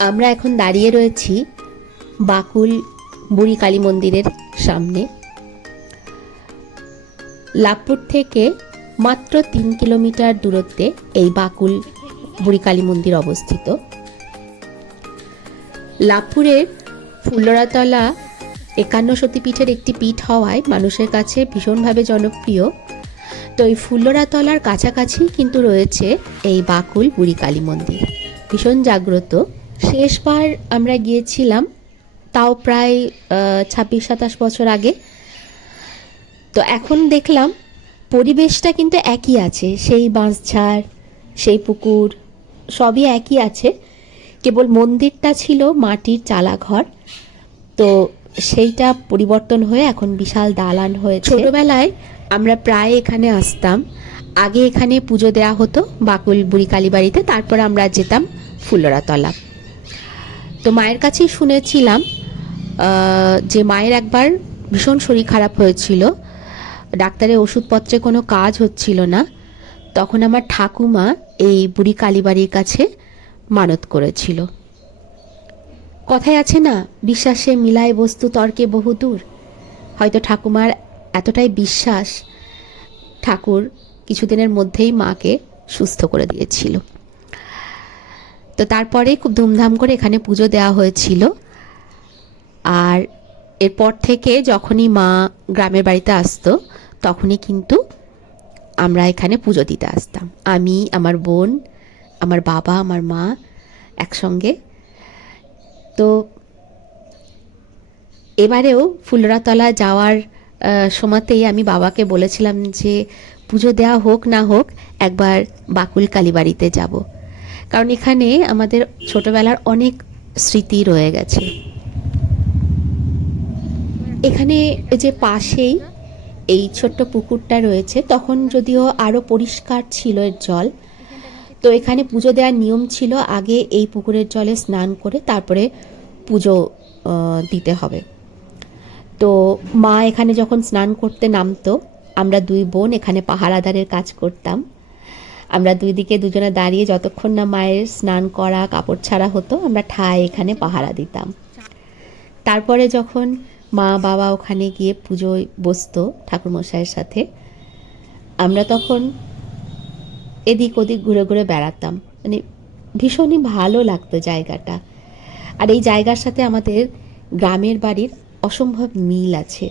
আমরা এখন দাঁড়িয়ে রয়েছি বাকুল বুড়ি কালী মন্দিরের সামনে। লাভপুর থেকে মাত্র তিন কিলোমিটার দূরত্বে এই বাকুল বুড়ি কালী মন্দির অবস্থিত। লাভপুরের ফুল্লরাতলা একান্ন সতীপীঠের একটি পীঠ হওয়ায় মানুষের কাছে ভীষণভাবে জনপ্রিয়। তো এই ফুল্লরাতলার কাছাকাছি কিন্তু রয়েছে এই বাকুল বুড়ি কালী মন্দির। ভীষণ জাগ্রত শেষবার আমরা গিয়েছিলাম, তাও প্রায় ছাব্বিশ, সাতাশ বছর আগে। তো এখন দেখলাম পরিবেশটা কিন্তু একই আছে। সেই বাঁশঝাড়, সেই পুকুর, সবই একই আছে। কেবল মন্দিরটা ছিল মাটির চালাঘর। তো সেইটা পরিবর্তন হয়ে এখন বিশাল দালান হয়েছে। ছোটবেলায় আমরা প্রায় এখানে আসতাম। আগে এখানে পুজো দেওয়া হতো বাকুল বুড়ি কালীবাড়িতে তারপর আমরা যেতাম ফুলরাতলা। তো মায়ের কাছেই শুনেছিলাম যে মায়ের একবার ভীষণ শরীর খারাপ হয়েছিল। ডাক্তারের ওষুধপত্রে কোনো কাজ হচ্ছিল না। তখন আমার ঠাকুমা এই বুড়ি কালীবাড়ির কাছে মানত করেছিল। কথায় আছে না, বিশ্বাসে মিলায় বস্তু, তর্কে বহুদূর হয়তো ঠাকুমার এতটাই বিশ্বাস ঠাকুর কিছুদিনের মধ্যেই মাকে সুস্থ করে দিয়েছিল। তো তারপরে খুব ধুমধাম করে এখানে পুজো দেওয়া হয়েছিল। আর এরপর থেকে যখনই মা গ্রামের বাড়িতে আসতো, তখনই কিন্তু আমরা এখানে পুজো দিতে আসতাম। আমি, আমার বোন, আমার বাবা, আমার মা একসঙ্গে। তো এবারেও ফুলরাতলা যাওয়ার সময়তেই আমি বাবাকে বলেছিলাম যে পুজো দেওয়া হোক না হোক, একবার বাকুল কালীবাড়িতে যাব। কারণ এখানে আমাদের ছোটবেলার অনেক স্মৃতি রয়ে গেছে। এখানে যে পাশেই এই ছোট্ট পুকুরটা রয়েছে, তখন যদিও আরও পরিষ্কার ছিল এর জল, তো এখানে পুজো দেওয়ার নিয়ম ছিল আগে এই পুকুরের জলে স্নান করে তারপরে পুজো দিতে হবে। তো মা এখানে যখন স্নান করতে নামতো, আমরা দুই বোন এখানে পাহারাদারের কাজ করতাম। আমরা দুই দিকে দুজনে দাঁড়িয়ে যতক্ষণ না মায়ের স্নান করা, কাপড় ছাড়া হতো, আমরা ঠায় এখানে পাহারা দিতাম। তারপরে যখন মা বাবা ওখানে গিয়ে পুজোয় বসতো ঠাকুরমশাইয়ের সাথে, আমরা তখন এদিক ওদিক ঘুরে ঘুরে বেড়াতাম। মানে ভীষণই ভালো লাগতো জায়গাটা। আর এই জায়গার সাথে আমাদের গ্রামের বাড়ির অসম্ভব মিল আছে।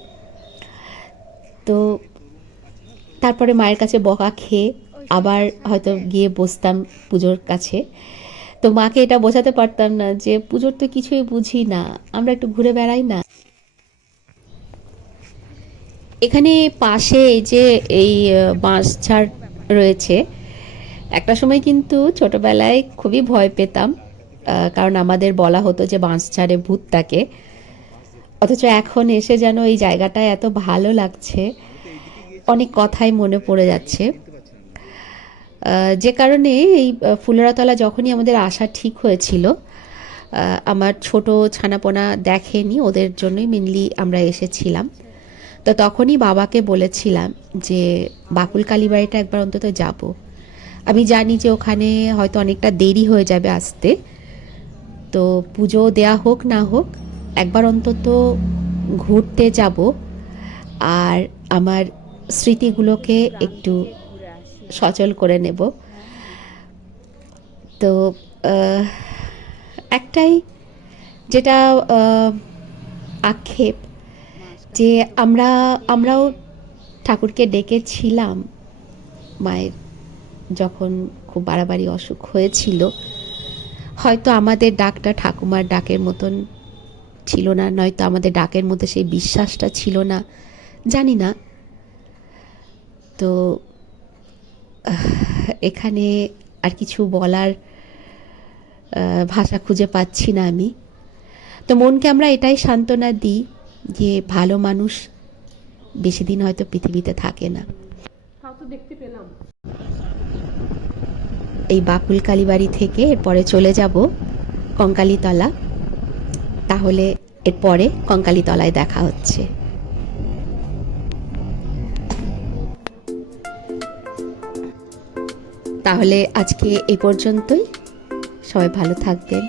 তো তারপরে মায়ের কাছে বকা খেয়ে আবার হয়তো গিয়ে বসতাম পুজোর কাছে। তো মাকে এটা বোঝাতে পারতাম না যে পুজোর তো কিছুই বুঝি না আমরা একটু ঘুরে বেড়াই না। এখানে পাশে যে এই আহ, বাঁশঝাড় রয়েছে একটা সময় কিন্তু ছোটবেলায় খুবই ভয় পেতাম কারণ আমাদের বলা হতো যে বাঁশ বাঁশঝাড়ে ভূত থাকে অথচ এখন এসে যেন এই জায়গাটা এত ভালো লাগছে অনেক কথাই মনে পড়ে যাচ্ছে। যে কারণে এই ফুলরাতলা যখনই আমাদের আসা ঠিক হয়েছিল আমার ছোট ছানাপোনা দেখেনি, ওদের জন্যই মেনলি আমরা এসেছিলাম। তো তখনই বাবাকে বলেছিলাম যে, বাকুল কালীবাড়িটা একবার অন্তত যাব। আমি জানি যে ওখানে হয়তো অনেকটা দেরি হয়ে যাবে আসতে। তো পুজো দেয়া হোক না হোক, একবার অন্তত ঘুরতে যাব। আর আমার স্মৃতিগুলোকে একটু সচল করে নেব। তো একটাই যেটা আক্ষেপ যে আমরা, আমরাও ঠাকুরকে ডেকেছিলাম মায়ের যখন খুব বাড়াবাড়ি অসুখ হয়েছিল। হয়তো আমাদের ডাকটা ঠাকুমার ডাকের মতন ছিল না, নয়তো আমাদের ডাকের মধ্যে সেই বিশ্বাসটা ছিল না, জানি না। তো এখানে আর কিছু বলার ভাষা খুঁজে পাচ্ছি না আমি। তো মনকে আমরা এটাই সান্ত্বনা দিই যে ভালো মানুষ বেশি দিন হয়তো পৃথিবীতে থাকে না। দেখতে পেলাম। এই বাকুল কালীবাড়ি থেকে এরপরে চলে যাব কঙ্কালীতলা। তাহলে এরপরে কঙ্কালীতলায় দেখা হচ্ছে। তাহলে আজকে এ পর্যন্তই। সবাই ভালো থাকবেন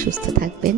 সুস্থ থাকবেন।